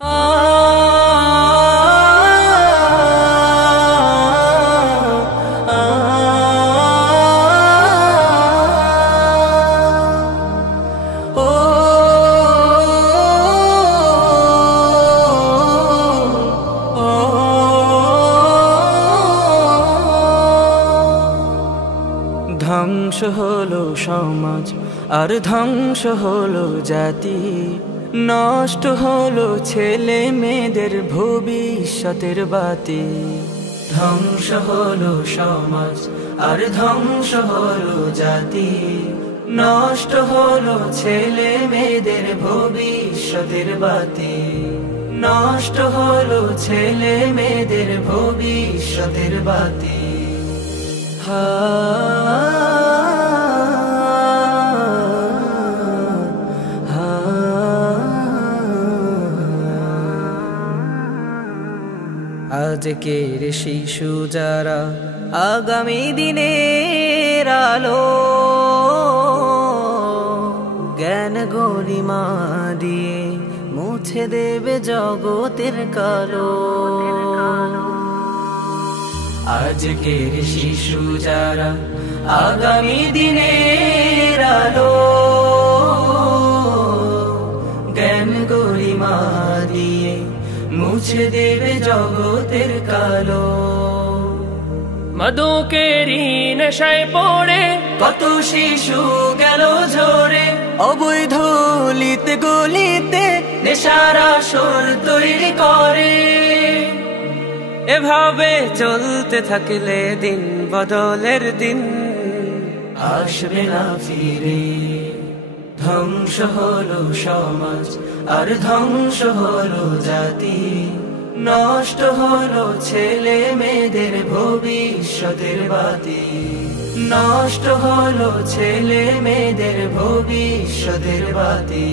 ধ্বংস হলো সমাজ আর ধ্বংস হলো জাতি, নষ্ট হলো ছেলে মেয়েদের ভবিষ্যতের বাতি। ধ্বংস হলো সমাজ আর ধ্বংস হলো জাতি, নষ্ট হলো ছেলে মেয়েদের ভবিষ্যতের বাতি। নষ্ট হলো ছেলে মেয়েদের ভবিষ্যতের বাতি। আজকের শিশু যারা আগামী দিনের আলো, জ্ঞান গরিমা দিয়ে মুছে দেবে জগতের কালো। আজকের শিশু যারা আগামী দিনের আলো, জ্ঞান গরিমা দিয়ে মুছে দেবে জগতের কালো। মাদকেরই নেশায় পড়ে কত শিশু গেল ঝরে, অবৈধ লিতে গলিতে নেশার আসর তৈরি করে। এভাবে চলতে থাকলে দিন বদলের দিন আসবে না ফিরে। ধ্বংস হলো সমাজ আর ধ্বংস হলো জাতি, নষ্ট হলো ছেলে মেয়েদের ভবিষ্যতের বাতি। নষ্ট হলো ছেলে মেয়েদের ভবিষ্যতের বাতি।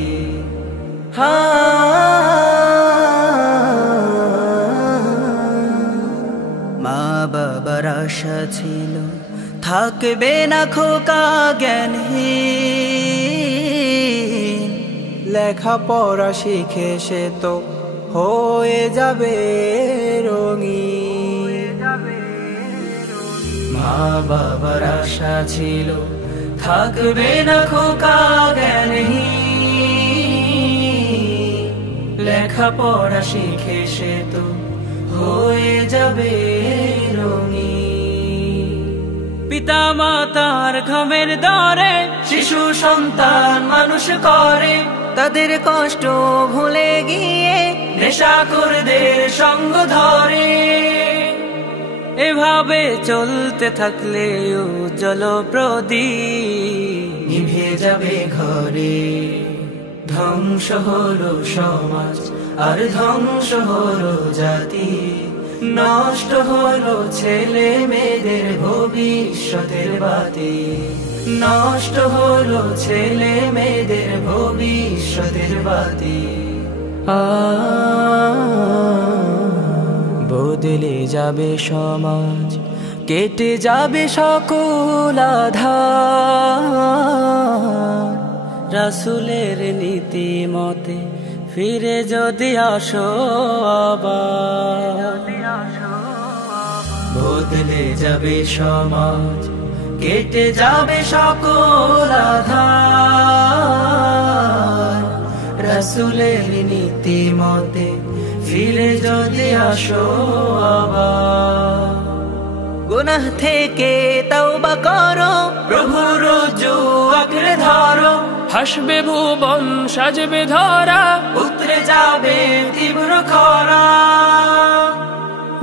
মা বাবার আশা ছিল থাকবে না খোকা জ্ঞানহীন, লেখাপড়া শিখে সে তো হয়ে যাবে রঙিন। মা বাবার আশা ছিল থাকবে না খোকা জ্ঞানহীন, লেখাপড়া শিখে সে তো হয়ে যাবে রঙিন। পিতা মাতার ঘামের দরে শিশু সন্তান মানুষ করে, তাদের কষ্ট ভুলে গিয়ে নেশাখোরদের সঙ্গ ধরে। এভাবে চলতে থাকলে উজ্জ্বল প্রদীপ নিভে যাবে ঘরে। ধ্বংস হলো সমাজ আর ধ্বংস হলো জাতি, নষ্ট হলো ছেলে মেয়েদের ভবিষ্যতের বাতি। নষ্ট হলো ছেলে মেয়েদের ভবিষ্যতের বাতি। বদলে যাবে সমাজ, কেটে যাবে সকল আধার। রাসূলের নীতি মতে ফিরে যদি আসো আবার, বদলে যাবে সমাজ, কেটে যাবে সকল আধার। রাসূলের নীতি মতে ফিরে যদি আসো আবার। গুনাহ থেকে তওবা করো, প্রভুর রজ্জু আঁকড়ে ধরো। হাসবে ভুবন সাজবে ধরা, উতরে যাবে তীব্র খরা।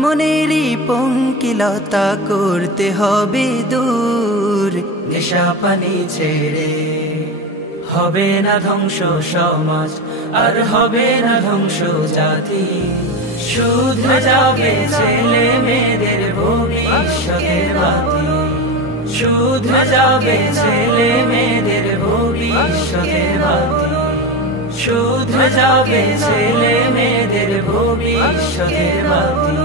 মনেরই পঙ্কিলতা করতে হবে দূর, নেশা পানি ছেড়ে। হবে না ধ্বংস সমাজ আর হবে না ধ্বংস জাতি, শুধরে যাবে ছেলে মেয়েদের ভবিষ্যতের বাতি। শুধরে যাবে ছেলে মেয়েদের ভবিষ্যতের বাতি। শুধরে যাবে ছেলে মেয়েদের ভবিষ্যতের বাতি।